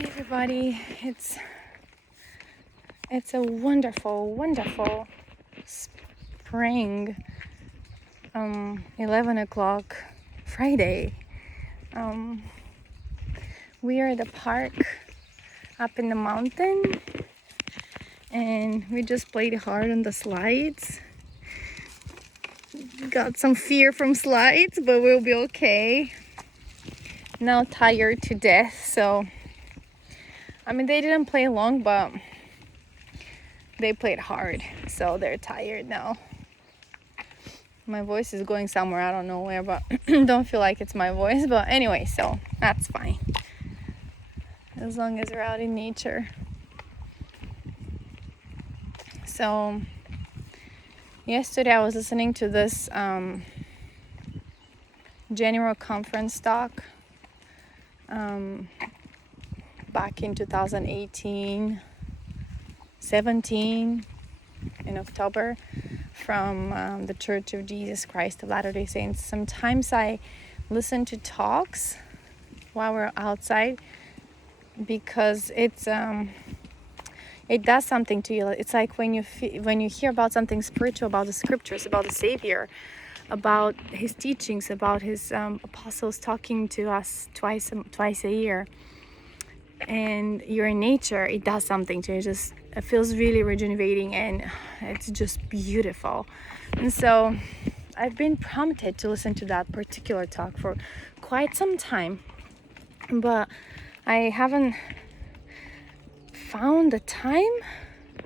Hey everybody, it's a wonderful spring 11 o'clock Friday. We are at the park up in the mountain and we just played hard on the slides. Got some fear from slides, but we'll be okay. Now tired to death, so they didn't play long, but they played hard, so they're tired now. My voice is going somewhere, I don't know where, but don't feel like it's my voice. But anyway, so that's fine. As long as we're out in nature. So yesterday I was listening to this general conference talk back in 2018, 17 in October from the Church of Jesus Christ of Latter-day Saints. Sometimes I listen to talks while we're outside because it does something to you. It's like when you hear about something spiritual, about the scriptures, about the Savior, about his teachings, about his apostles talking to us twice a year, and you're in nature, it does something to you. It feels really rejuvenating and it's just beautiful. And so I've been prompted to listen to that particular talk for quite some time, but I haven't found the time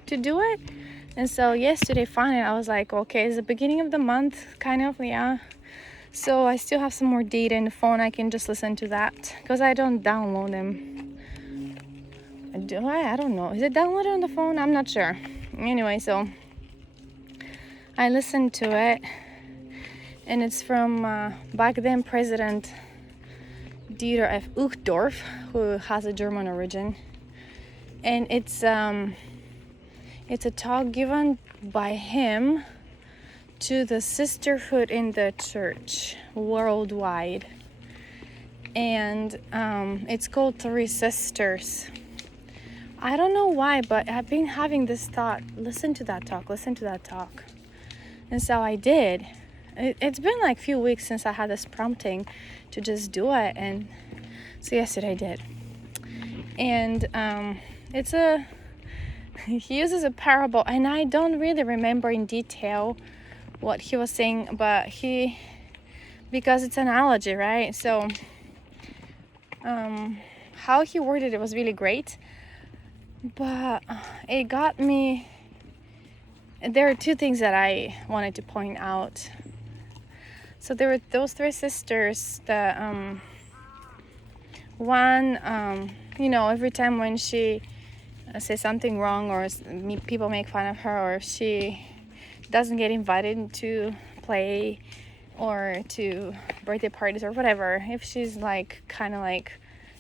to do it. And so yesterday finally I was like, okay, it's the beginning of the month, kind of, yeah. So I still have some more data in the phone. I can just listen to that because I don't download them. Do I don't know. Is it downloaded on the phone? I'm not sure. Anyway, so I listened to it, and it's from back then President Dieter F. Uchtdorf, who has a German origin, and it's a talk given by him to the sisterhood in the church worldwide, and it's called Three Sisters. I don't know why, but I've been having this thought, listen to that talk. And so I did. It's been like a few weeks since I had this prompting to just do it, and so yesterday I did. And he uses a parable, and I don't really remember in detail what he was saying, but because it's an analogy, right? So how he worded it was really great. But it got me. There are two things that I wanted to point out. So there were those three sisters that one, every time when she says something wrong or people make fun of her, or she doesn't get invited to play or to birthday parties or whatever, if she's kind of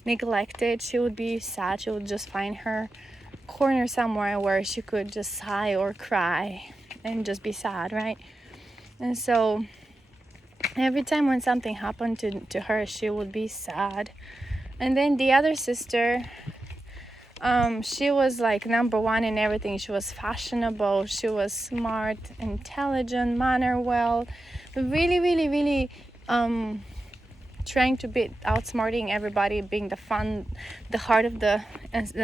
neglected, she would be sad. She would just find her corner somewhere where she could just sigh or cry and just be sad, right? And so every time when something happened to her, she would be sad. And then the other sister, she was number one in everything. She was fashionable, she was smart, intelligent, manner well, really, really, really trying to be outsmarting everybody, being the heart of the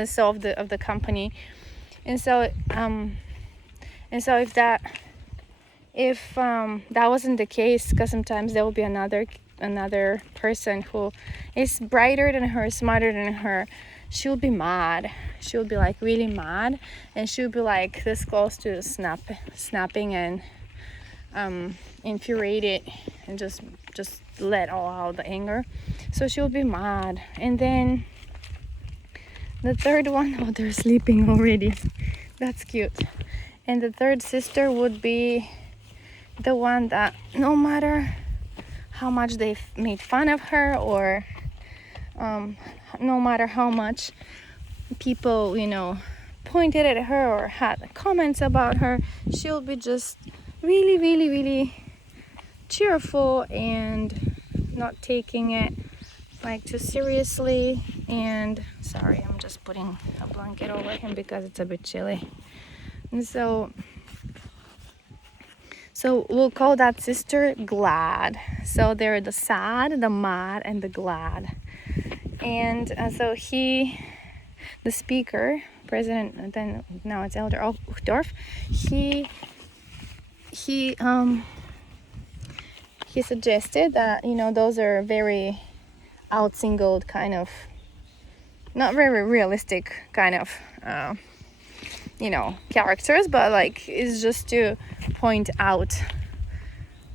soul of the company. And so if that wasn't the case, because sometimes there will be another person who is brighter than her, smarter than her, she'll be mad. She'll be really mad, and she'll be this close to snapping and infuriated and just let all out the anger. So she'll be mad. And then the third one, they're sleeping already. That's cute. And the third sister would be the one that no matter how much they made fun of her, or no matter how much people pointed at her or had comments about her, she'll be just really, really, really cheerful and not taking it like too seriously. And sorry, I'm just putting a blanket over him because it's a bit chilly. And so we'll call that sister glad. So they're the sad, the mad, and the glad. And so the speaker, President, then now it's Elder Uchtdorf, he suggested that, those are very out-singled kind of, not very realistic kind of, characters, but like it's just to point out.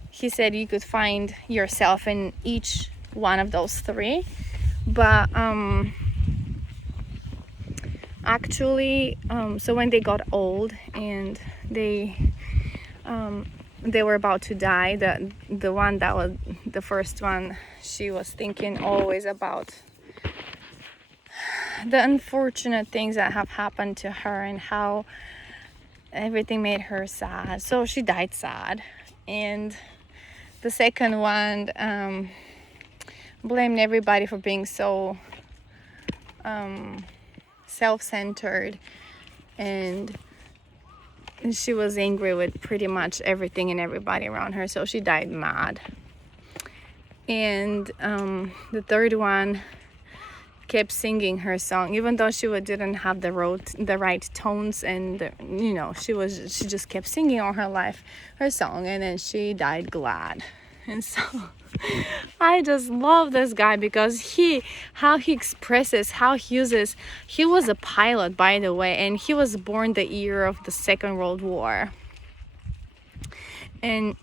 He said you could find yourself in each one of those three, but actually, so when they got old and they were about to die, the one that was the first one, she was thinking always about the unfortunate things that have happened to her and how everything made her sad. So she died sad. And the second one blamed everybody for being so self-centered, and she was angry with pretty much everything and everybody around her, so she died mad. And the third one kept singing her song, even though she didn't have the right tones, and she just kept singing all her life her song, and then she died glad. And so I just love this guy because how he expresses, how he uses. He was a pilot, by the way, and he was born the year of the Second World War, and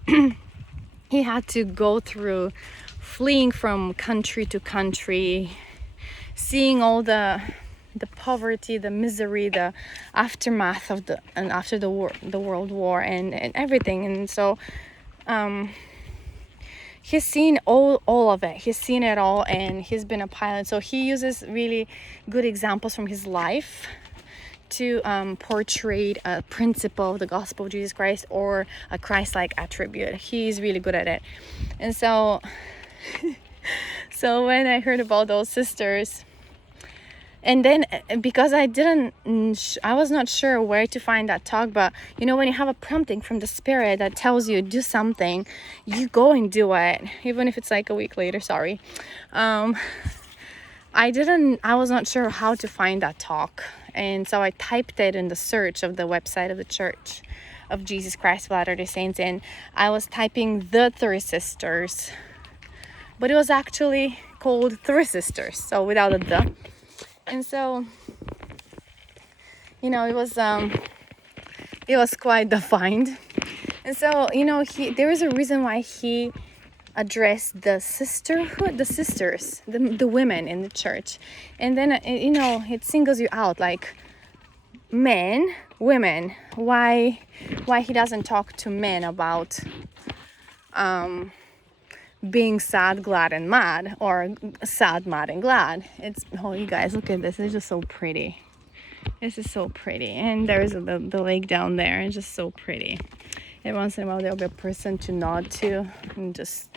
he had to go through fleeing from country to country, seeing all the poverty, the misery, the aftermath of after the World War and everything. And so he's seen all of it. He's seen it all, and he's been a pilot. So he uses really good examples from his life to portray a principle of the gospel of Jesus Christ or a Christ-like attribute. He's really good at it. And so when I heard about those sisters, and then because I was not sure where to find that talk, but when you have a prompting from the Spirit that tells you do something, you go and do it, even if it's like a week later. Sorry. I was not sure how to find that talk, and so I typed it in the search of the website of the Church of Jesus Christ of Latter-day Saints, and I was typing the Three Sisters, but it was actually called Three Sisters, so without a the. And so it was quite defined. And so there is a reason why he addressed the sisterhood, the sisters, the women in the church. And then it singles you out, like men, women. Why he doesn't talk to men about being sad, glad, and mad, or sad, mad, and glad. You guys, look at this. It's just so pretty. This is so pretty. And there's the lake down there. It's just so pretty. Every once in a while, there'll be a person to nod to and just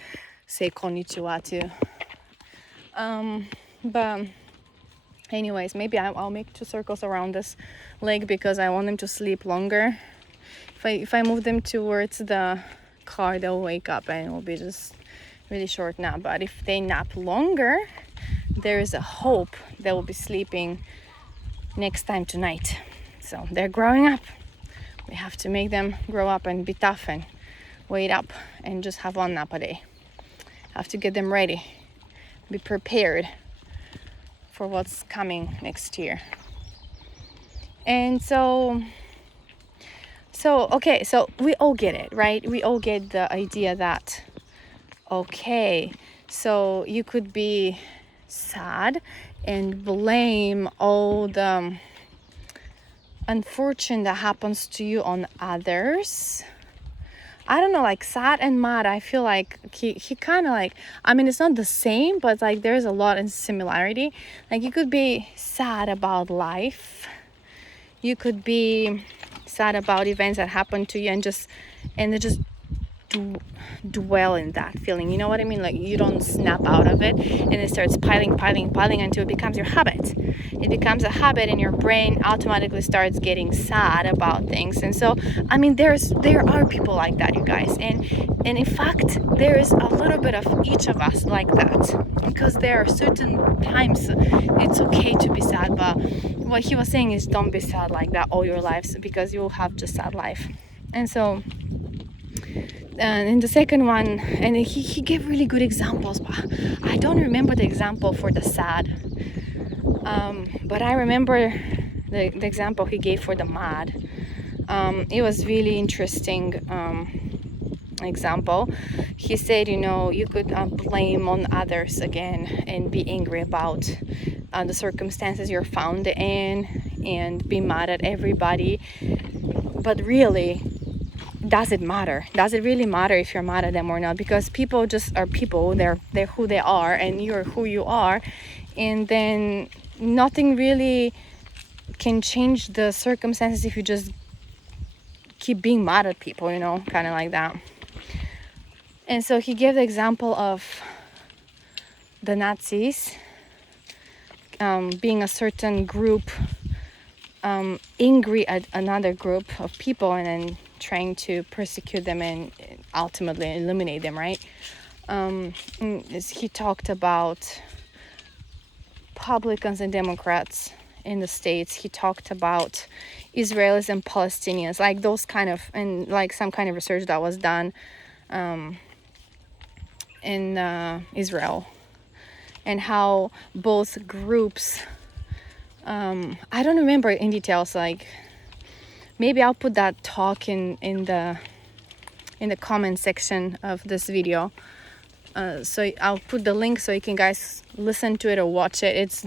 say konnichiwa to. But anyways, maybe I'll make 2 circles around this lake because I want them to sleep longer. If I move them towards the car, they'll wake up and it will be just really short nap. But if they nap longer, there is a hope they will be sleeping next time tonight. So they're growing up. We have to make them grow up and be tough and wait up and just have 1 nap a day. Have to get them ready, be prepared for what's coming next year. And so okay, so we all get it, right? We all get the idea that okay, so you could be sad and blame all the unfortunate that happens to you on others. I don't know, like sad and mad, I feel like he kind of like, I mean, it's not the same, but like there's a lot in similarity. Like you could be sad about life, you could be sad about events that happen to you and it just dwell in that feeling. You know what I mean? Like you don't snap out of it, and it starts piling until it becomes your habit. It becomes a habit, and your brain automatically starts getting sad about things. And so, I mean, there are people like that, you guys, and in fact, there is a little bit of each of us like that, because there are certain times it's okay to be sad, but what he was saying is don't be sad like that all your lives, because you will have just sad life. And so in the second one, and he gave really good examples, but I don't remember the example for the sad, but I remember the example he gave for the mad. It was really interesting example. He said, you could blame on others again and be angry about the circumstances you're found in and be mad at everybody, but really, does it matter? Does it really matter if you're mad at them or not? Because people just are people. They're who they are, and you're who you are, and then nothing really can change the circumstances if you just keep being mad at people, kind of like that. And so he gave the example of the Nazis being a certain group angry at another group of people, and then trying to persecute them and ultimately eliminate them, right? He talked about Republicans and Democrats in the States. He talked about Israelis and Palestinians, like those kind of, and like some kind of research that was done in Israel, and how both groups, I don't remember in details, like maybe I'll put that talk in the comment section of this video. So I'll put the link so you can guys listen to it or watch it.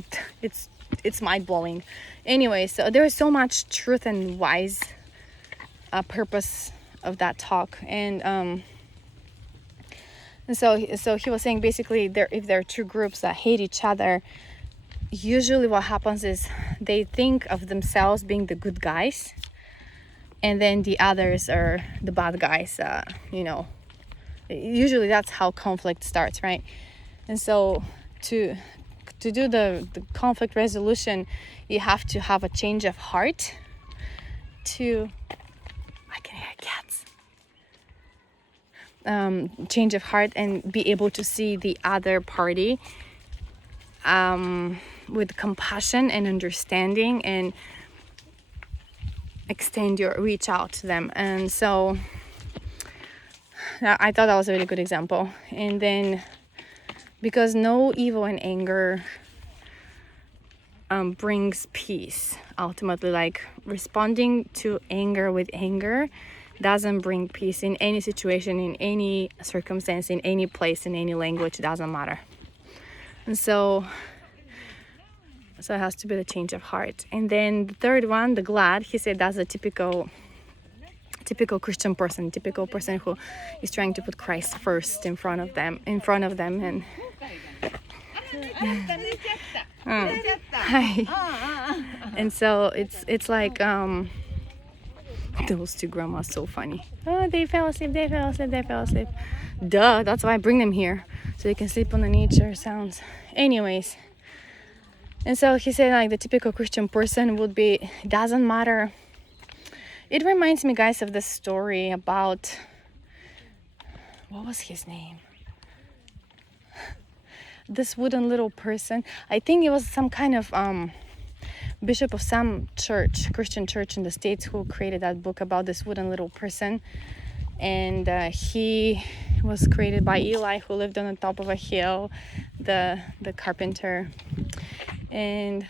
It's mind-blowing. Anyway, so there is so much truth and wise purpose of that talk, and so he was saying basically if there are two groups that hate each other, usually what happens is they think of themselves being the good guys, and then the others are the bad guys. Usually that's how conflict starts, right? And so to do the conflict resolution, you have to have a change of heart. I can hear cats. Change of heart, and be able to see the other party with compassion and understanding, and reach out to them. And so I thought that was a really good example. And then, because no evil and anger brings peace, ultimately, like responding to anger with anger doesn't bring peace in any situation, in any circumstance, in any place, in any language. Doesn't matter. And so it has to be the change of heart. And then the third one, the glad, he said that's a typical Christian person, typical person who is trying to put Christ first in front of them, and hi. And so it's like those two grandmas, so funny. Oh, they fell asleep. Duh, that's why I bring them here, so they can sleep on the nature sounds. Anyways, and so he said like the typical Christian person would be, doesn't matter. It reminds me, guys, of the story about, what was his name? This wooden little person. I think it was some kind of bishop of some church, Christian church in the States, who created that book about this wooden little person. And he was created by Eli, who lived on the top of a hill, the carpenter. And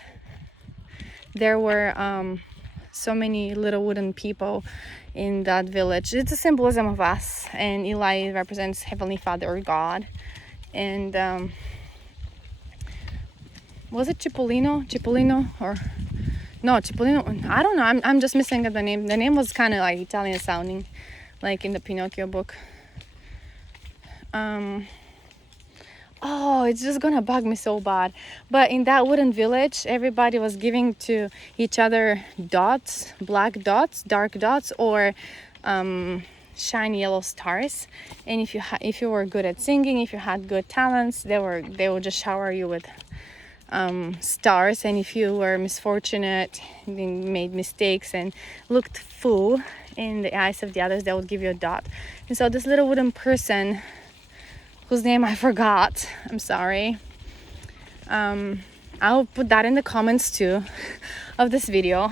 there were so many little wooden people in that village. It's a symbolism of us, and Eli represents Heavenly Father or God. And was it Cipollino or no, Cipollino? I don't know. I'm just missing the name. The name was kind of like Italian sounding, like in the Pinocchio book. Oh, it's just gonna bug me so bad. But in that wooden village, everybody was giving to each other dots, black dots, dark dots, or shiny yellow stars, and if you were good at singing, if you had good talents, they would just shower you with stars. And if you were misfortunate, made mistakes and looked fool in the eyes of the others, they would give you a dot. And so this little wooden person, whose name I forgot, I'm sorry, I'll put that in the comments too of this video,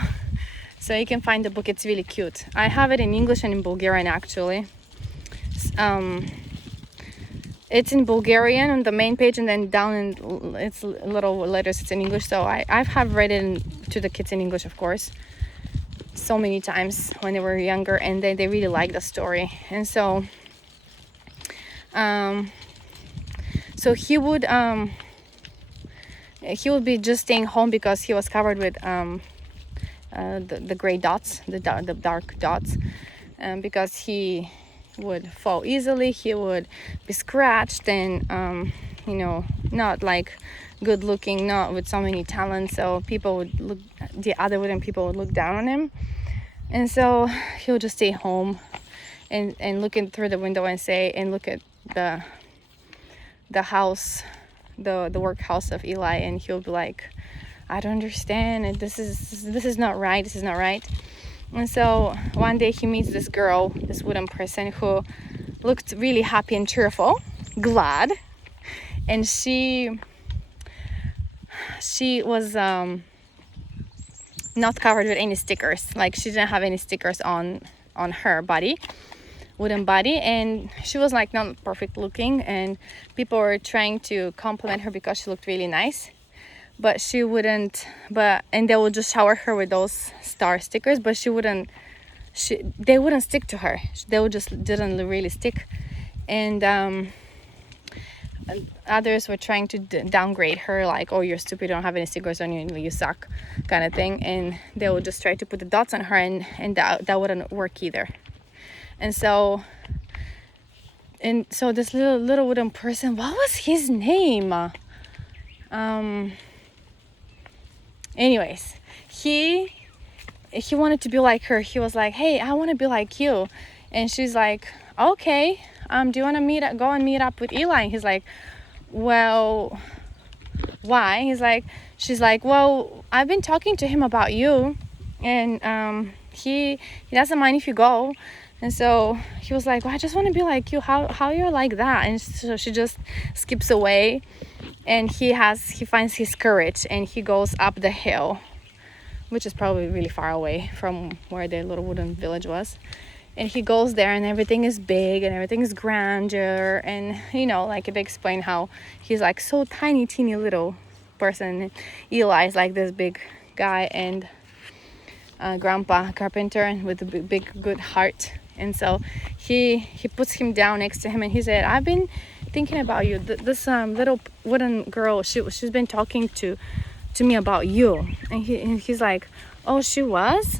so you can find the book. It's really cute. I have it in English and in Bulgarian actually. It's in Bulgarian on the main page, and then down in it's little letters, it's in English. So I have read it to the kids in English, of course, so many times when they were younger, and they really like the story. And so so he would be just staying home because he was covered with the gray dots, the dark dots, because he would fall easily, he would be scratched, and not like good looking, not with so many talents. So the other wooden people would look down on him, and so he would just stay home and look in through the window and look at the house, the workhouse of Eli, and he'll be like, I don't understand, and this is not right, this is not right. And so one day he meets this girl, this wooden person, who looked really happy and cheerful, glad, and she was not covered with any stickers. Like, she didn't have any stickers on her wooden body, and she was like not perfect looking, and people were trying to compliment her because she looked really nice, but she wouldn't, and they would just shower her with those star stickers, but they wouldn't stick to her. They didn't really stick. And others were trying to downgrade her, like, oh, you're stupid, you don't have any stickers on you, you suck, kind of thing. And they would just try to put the dots on her, and that wouldn't work either. And so this little wooden person, what was his name? Anyways, he wanted to be like her. He was like, hey, I want to be like you. And she's like, okay, do you want to go and meet up with Eli? And he's like, well, why? She's like, well, I've been talking to him about you, and he doesn't mind if you go. And so he was like, well, I just want to be like you. How you're like that? And so she just skips away, and he finds his courage, and he goes up the hill, which is probably really far away from where the little wooden village was. And he goes there, and everything is big, and everything is grandeur, and like they explain how he's like so tiny, teeny little person. Eli is like this big guy, and grandpa carpenter, and with a big good heart. And so he puts him down next to him, and he said, I've been thinking about you. This little wooden girl, she's been talking to me about you. And he's like, oh, she was?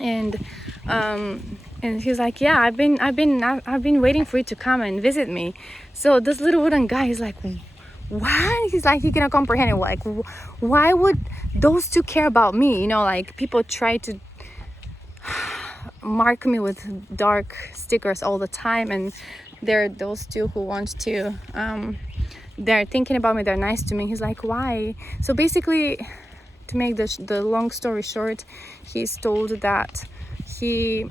And he's like, yeah, I've been waiting for you to come and visit me. So this little wooden guy is like, what? He's like, he cannot comprehend it. Like, why would those two care about me? Like, people try to mark me with dark stickers all the time, and there are those two who want to they're thinking about me, they're nice to me. He's like, why? So basically, to make the long story short, he's told that he's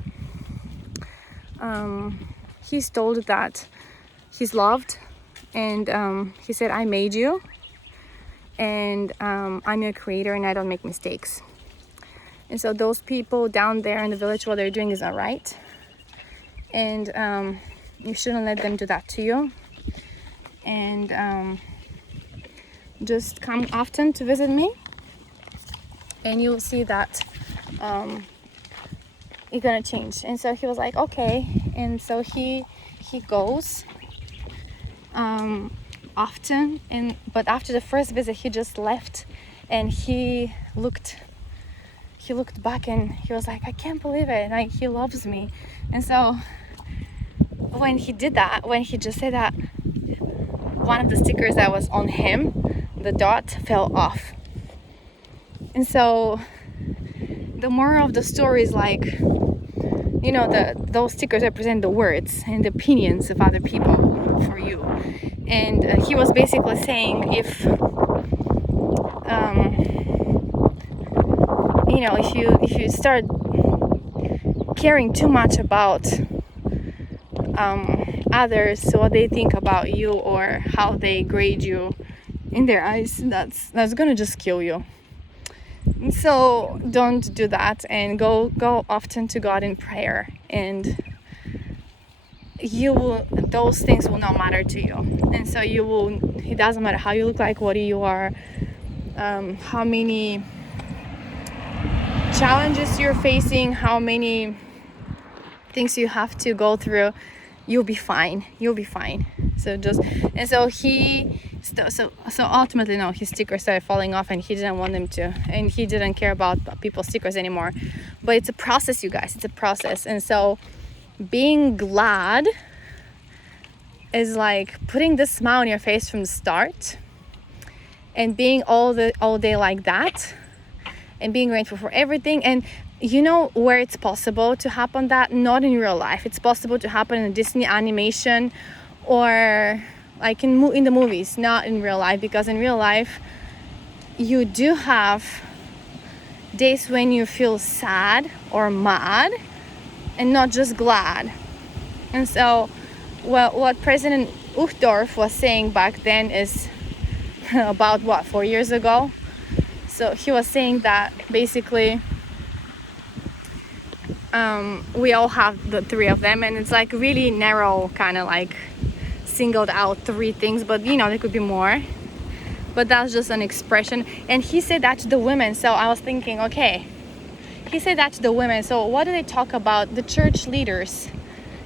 told that he's loved, and he said, I made you, and I'm your creator, and I don't make mistakes. And so those people down there in the village, what they're doing is not right, and you shouldn't let them do that to you. And just come often to visit me, and you'll see that it's gonna change. And so he was like, okay. And so he goes often, but after the first visit he just left, and he looked back, and he was like, I can't believe it, like, he loves me. And so when he did that, when he just said that, one of the stickers that was on him, the dot, fell off. And so the moral of the story is like, you know, those stickers represent the words and the opinions of other people for you. And he was basically saying, if you know, if you start caring too much about others, what they think about you or how they grade you in their eyes, that's gonna just kill you. So don't do that, and go often to God in prayer, and those things will not matter to you. And so it doesn't matter how you look like, what you are, how many challenges you're facing, how many things you have to go through, you'll be fine. So ultimately, no, his stickers started falling off, and he didn't want them to, and he didn't care about people's stickers anymore. But it's a process, you guys. It's a process. And so being glad is like putting the smile on your face from the start, and being all day like that, and being grateful for everything. And you know where it's possible to happen that? Not in real life. It's possible to happen in a Disney animation or like in the movies, not in real life, because in real life you do have days when you feel sad or mad and not just glad. And so what President Uchtdorf was saying back then is about 4 years ago. So he was saying that basically we all have the three of them, and it's like really narrow, kind of like singled out 3 things, but you know, there could be more, but that's just an expression. And he said that to the women. So I was thinking, okay, he said that to the women, so what do they talk about? The church leaders,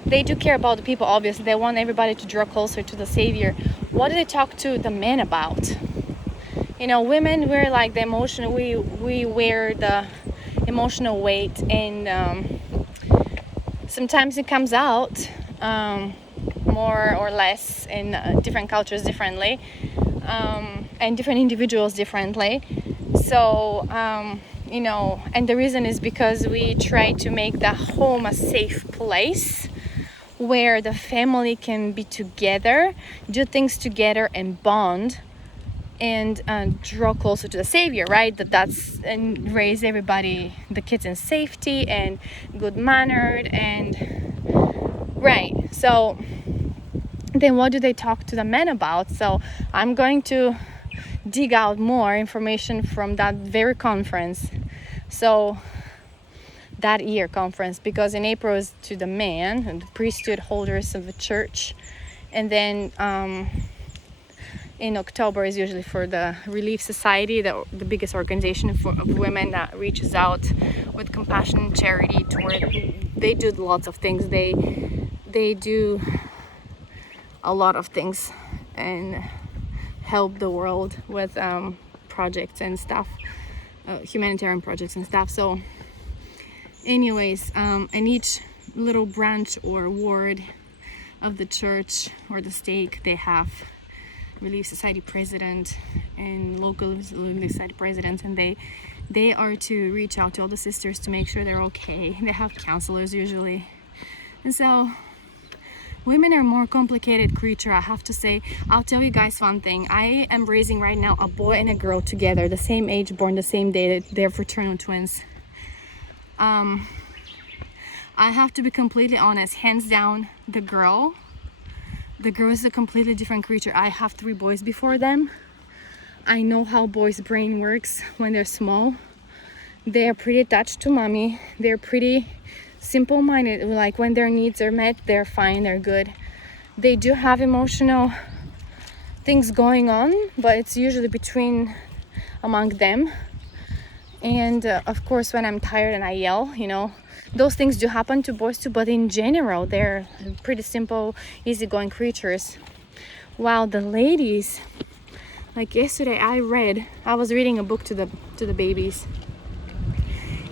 they do care about the people, obviously. They want everybody to draw closer to the Savior. What do they talk to the men about? You know, women, we're like the emotional, we wear the emotional weight, and sometimes it comes out more or less in different cultures differently, and different individuals differently. So you know, and the reason is because we try to make the home a safe place where the family can be together, do things together, and bond, and draw closer to the Savior, right? And raise everybody, the kids, in safety and good mannered, and right. So then what do they talk to the men about? So I'm going to dig out more information from that very conference, so that year conference, because in April is to the men and the priesthood holders of the church, and then in October is usually for the Relief Society, the biggest organization of women that reaches out with compassion and charity toward. They do lots of things. They do a lot of things and help the world with projects and stuff, humanitarian projects and stuff. So anyways, in each little branch or ward of the church or the stake, they have Relief Society president and local Relief Society presidents, and they are to reach out to all the sisters to make sure they're okay. They have counselors usually. And so women are more complicated creature, I have to say. I'll tell you guys one thing. I am raising right now a boy and a girl together, the same age, born the same day. They're fraternal twins. I have to be completely honest, hands down, the girl is a completely different creature. I have 3 boys before them. I know how boys' brain works when they're small. They're pretty attached to mommy. They're pretty simple-minded. Like when their needs are met, they're fine, they're good. They do have emotional things going on, but it's usually among them. And of course, when I'm tired and I yell, you know, those things do happen to boys too, but in general, they're pretty simple, easygoing creatures. While the ladies, like yesterday, I was reading a book to the babies,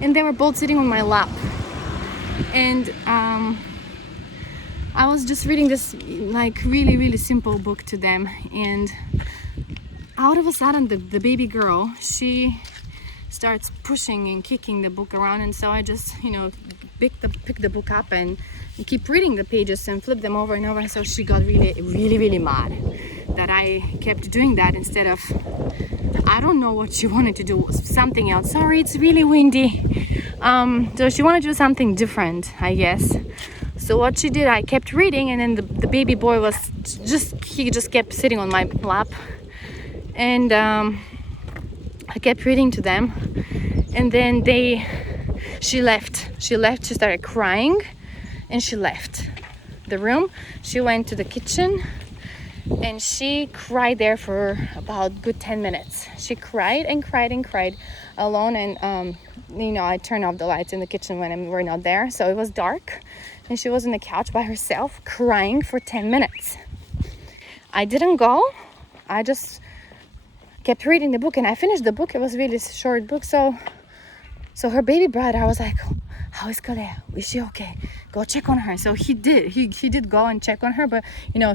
and they were both sitting on my lap, and I was just reading this like really, really simple book to them, and out of a sudden, the baby girl, she starts pushing and kicking the book around, and so I just, pick the book up and keep reading the pages and flip them over and over. And so she got really mad that I kept doing that instead of, I don't know what she wanted to do, something else. Sorry, it's really windy. So she wanted to do something different, I guess. So what she did, I kept reading, and then the baby boy he just kept sitting on my lap, and I kept reading to them, and then she left. She started crying, and she left the room. She went to the kitchen, and she cried there for about good 10 minutes. She cried and cried and cried alone, and I turned off the lights in the kitchen when we're not there, so it was dark, and she was on the couch by herself crying for 10 minutes. I didn't go. I just kept reading the book, and I finished the book. It was a really short book. So her baby brother, I was like, how is Kalea? Is she okay? Go check on her. So he did. He did go and check on her, but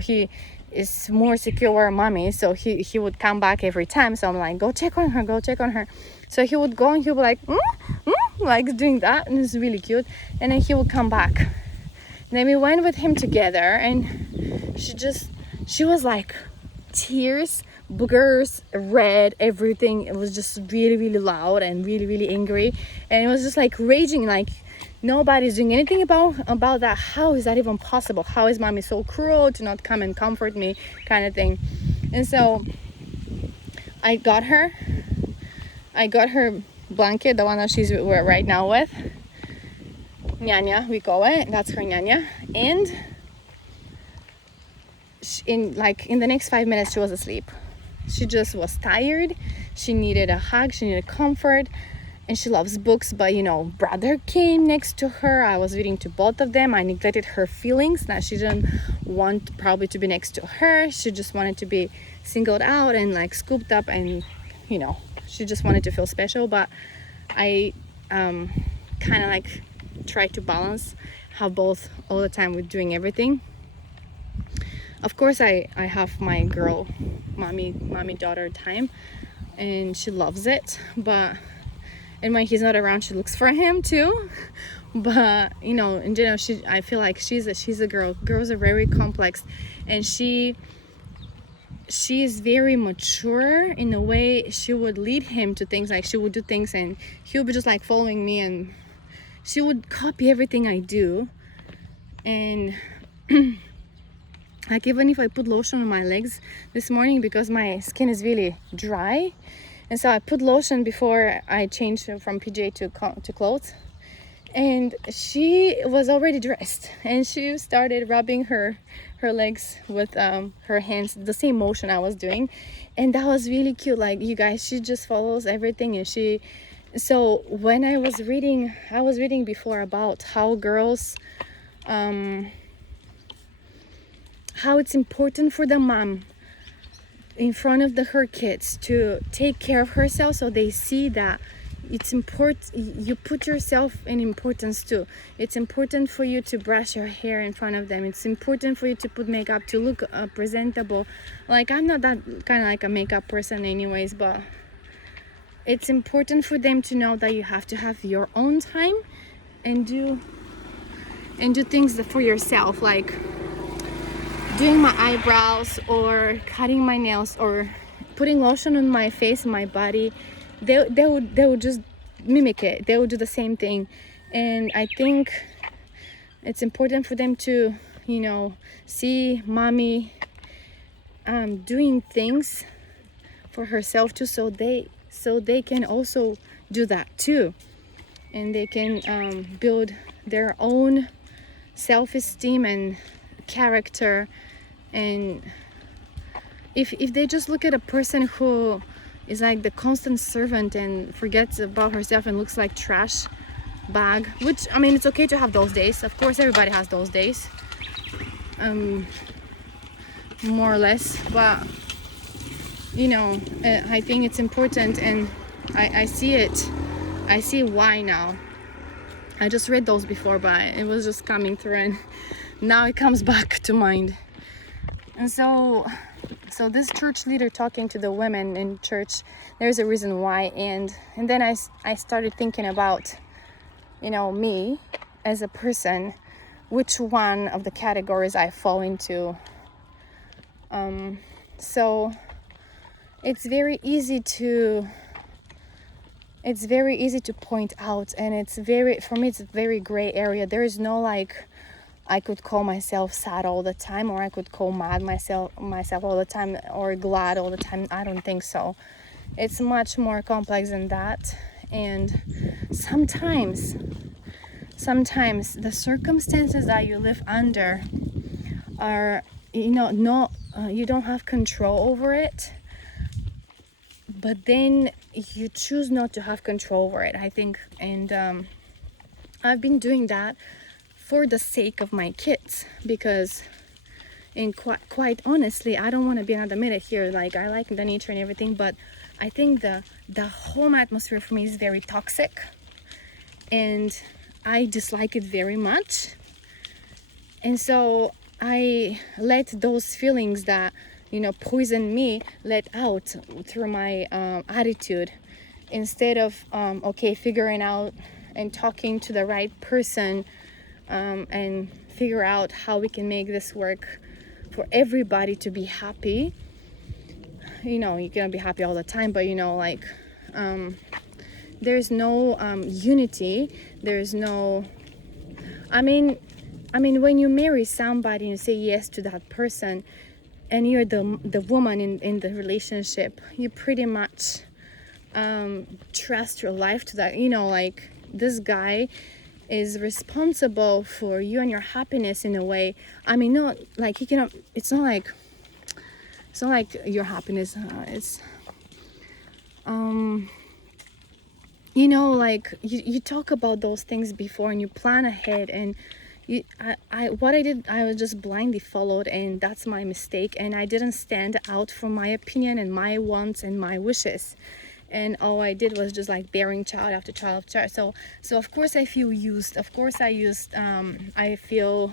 he is more secure where mommy, so he would come back every time. So I'm like, go check on her. So he would go and he would be like, like doing that, and it's really cute. And then he would come back. Then we went with him together, and she was like tears, boogers, red, everything. It was just really loud and really angry, and it was just like raging, like nobody's doing anything about that. How is that even possible? How is mommy so cruel to not come and comfort me, kind of thing. And so I got her blanket, the one that she's right now with. Nyanya, we call it. That's her nyanya. And in the next 5 minutes, she was asleep. She just was tired. She needed a hug. She needed comfort. And she loves books, but brother came next to her. I was reading to both of them. I neglected her feelings. Now she didn't want probably to be next to her. She just wanted to be singled out and like scooped up, and she just wanted to feel special. But I kind of like try to balance how both all the time with doing everything. Of course, I have my girl mommy daughter time, and she loves it, and when he's not around, she looks for him too. But in general, I feel like she's a girl. Girls are very complex, and she is very mature in a way. She would lead him to things, like she would do things and he would be just like following me, and she would copy everything I do. And like even if I put lotion on my legs this morning, because my skin is really dry, and so I put lotion before I changed from PJ to clothes, and she was already dressed, and she started rubbing her legs with her hands, the same motion I was doing, and that was really cute. Like, you guys, she just follows everything. And so when I was reading before about how girls, how it's important for the mom in front of her kids to take care of herself, so they see that it's important. You put yourself in importance too. It's important for you to brush your hair in front of them. It's important for you to put makeup, to look presentable. Like, I'm not that kind of like a makeup person anyways, but it's important for them to know that you have to have your own time and do things for yourself, like doing my eyebrows or cutting my nails or putting lotion on my face and my body. They would just mimic it. They would do the same thing. And I think it's important for them to see mommy doing things for herself too, so they can also do that too, and they can build their own self-esteem and character. And if they just look at a person who is like the constant servant and forgets about herself and looks like trash bag, which, I mean, it's okay to have those days. Of course, everybody has those days, more or less. But I think it's important, and I see it. I see why now. I just read those before, but it was just coming through, and now it comes back to mind. And so so this church leader talking to the women in church, there's a reason why. And then I started thinking about, me as a person, which one of the categories I fall into. So it's very easy to point out, and for me it's a very gray area. There is no like, I could call myself sad all the time, or I could call mad myself all the time, or glad all the time. I don't think so. It's much more complex than that. And sometimes the circumstances that you live under are, you don't have control over it, but then you choose not to have control over it, I think. And I've been doing that for the sake of my kids, because, and quite honestly, I don't want to be another minute here, like I like the nature and everything, but I think the home atmosphere for me is very toxic, and I dislike it very much. And so I let those feelings that poison me let out through my attitude, instead of figuring out and talking to the right person, and figure out how we can make this work for everybody to be happy. You're gonna be happy all the time, but there's no unity. There's no, I mean when you marry somebody and you say yes to that person, and you're the woman in the relationship, you pretty much trust your life to that. This guy is responsible for you and your happiness in a way. Not like he cannot. It's not like your happiness. It's you talk about those things before, and you plan ahead, and what I did, I was just blindly followed, and that's my mistake. And I didn't stand out for my opinion and my wants and my wishes, and all I did was just like bearing child after child after child. So of course I feel used. Of course I feel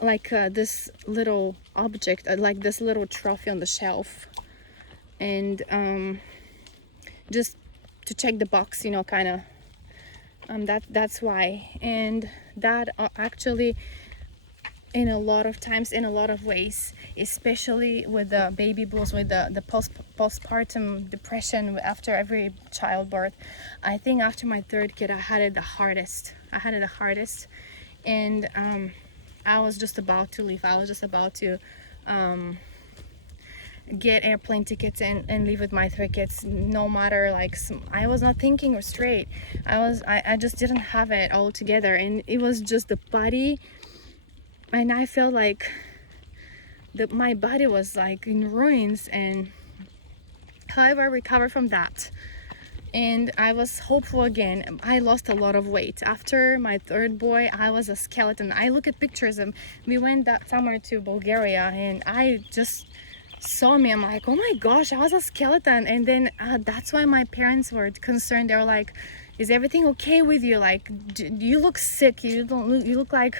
like this little object, like this little trophy on the shelf, and just to check the box, kind of. That's why. And that actually, in a lot of times, in a lot of ways, especially with the baby blues, with the postpartum depression after every childbirth, I think after my third kid I had it the hardest. And I was just about to leave. I was just about to get airplane tickets and leave with my 3 kids, no matter, like, I was not thinking straight. I just didn't have it all together, and it was just the body, and I felt like my body was like in ruins. And however I recovered from that, and I was hopeful again. I lost a lot of weight after my third boy. I was a skeleton. I look at pictures, and we went that summer to Bulgaria, and I just saw me, I'm like, oh my gosh, I was a skeleton. And then that's why my parents were concerned. They were like, is everything okay with you? Like, you look sick. You look like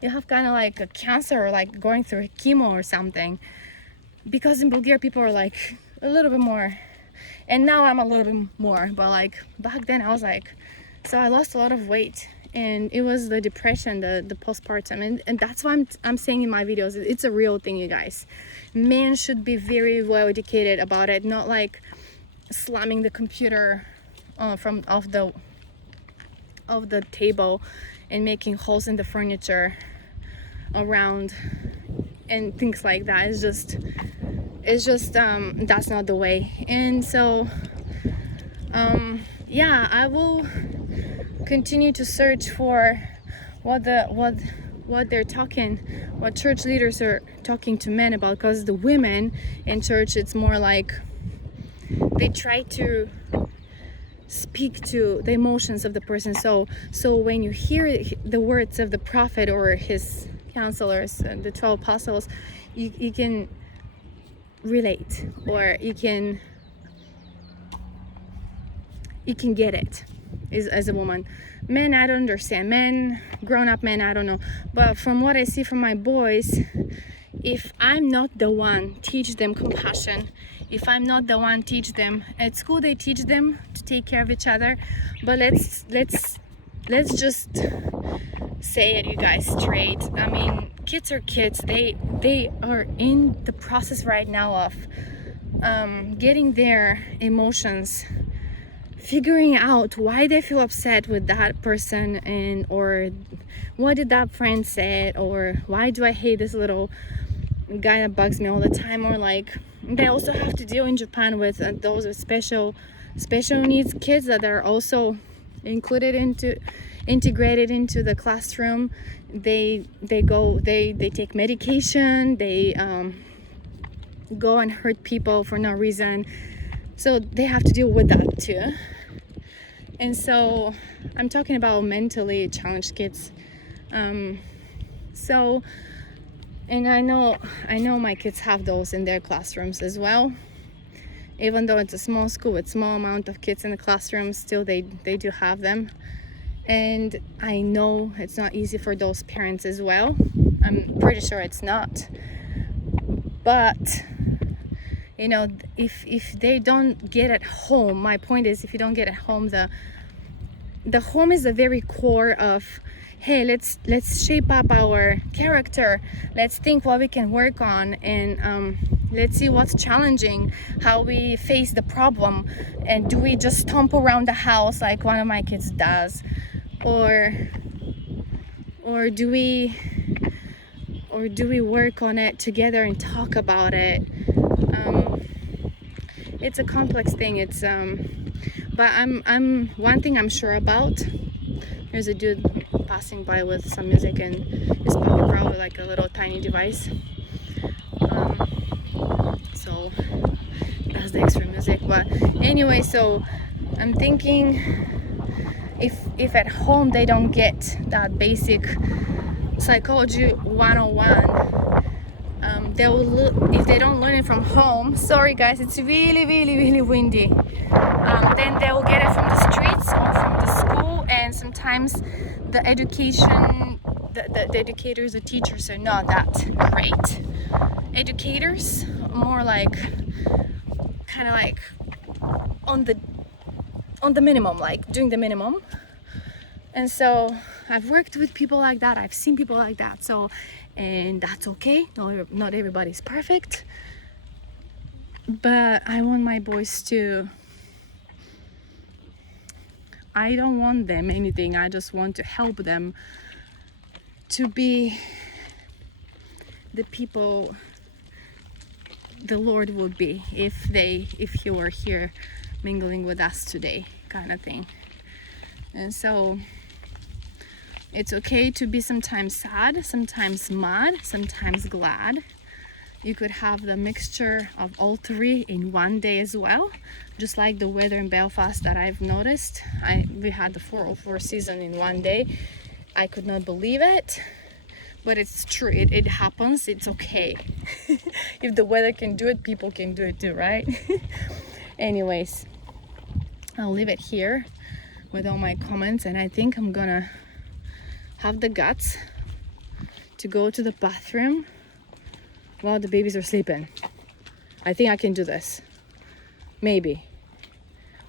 you have kind of like a cancer, or like going through chemo or something. Because in Bulgaria people are like a little bit more, and now I'm a little bit more, but like back then I was like, so I lost a lot of weight. And it was the depression, the postpartum, and that's why I'm saying in my videos, it's a real thing, you guys. Men should be very well educated about it, not like slamming the computer off the table and making holes in the furniture around and things like that. It's just that's not the way. And so yeah, I will continue to search for what church leaders are talking to men about, because the women in church, it's more like they try to speak to the emotions of the person. So when you hear the words of the prophet or his counselors, the 12 apostles, you can relate, or you can get it as a woman. Men, I don't understand. Men, grown-up men, I don't know. But from what I see from my boys, if I'm not the one teach them compassion, if I'm not the one teach them at school, they teach them to take care of each other, but let's just say it, you guys, straight. I mean, kids are kids. They are in the process right now of getting their emotions, figuring out why they feel upset with that person, and or what did that friend say, or why do I hate this little guy that bugs me all the time, or like they also have to deal in Japan with those with special needs kids that are also integrated into the classroom. They take medication, they go and hurt people for no reason, so they have to deal with that too. And so I'm talking about mentally challenged kids. So, and I know my kids have those in their classrooms as well. Even though it's a small school with small amount of kids in the classroom, still they do have them. And I know it's not easy for those parents as well. I'm pretty sure it's not. But you know, if they don't get at home, my point is, if you don't get at home, the home is the very core of, hey, let's shape up our character, let's think what we can work on, and let's see what's challenging, how we face the problem, and do we just stomp around the house like one of my kids does, or do we work on it together and talk about it? It's a complex thing. It's but I'm one thing I'm sure about. There's a dude passing by with some music, and it's probably like a little tiny device. So that's the extra music. But anyway, so I'm thinking, if at home they don't get that basic psychology 101, if they don't learn it from home, sorry guys, it's really windy, then they will get it from the streets or from the school. And sometimes the education, the educators, the teachers are not that great educators, more like kind of like on the minimum, like doing the minimum. And so I've worked with people like that, I've seen people like that, so, and that's okay. Not everybody's perfect, but I want my boys to, I don't want them anything, I just want to help them to be the people the Lord would be if he were here mingling with us today, kind of thing. And so it's okay to be sometimes sad, sometimes mad, sometimes glad. You could have the mixture of all three in one day as well, just like the weather in Belfast that I've noticed. We had the 404 season in one day. I could not believe it, but it's true. It happens. It's okay. If the weather can do it, people can do it too, right? Anyways, I'll leave it here with all my comments, and I think I'm gonna have the guts to go to the bathroom while the babies are sleeping. I think I can do this, maybe,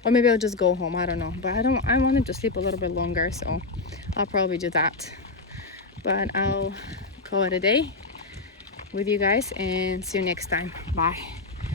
or maybe I'll just go home, I don't know, but I wanted to sleep a little bit longer, so I'll probably do that. But I'll call it a day with you guys and see you next time. Bye.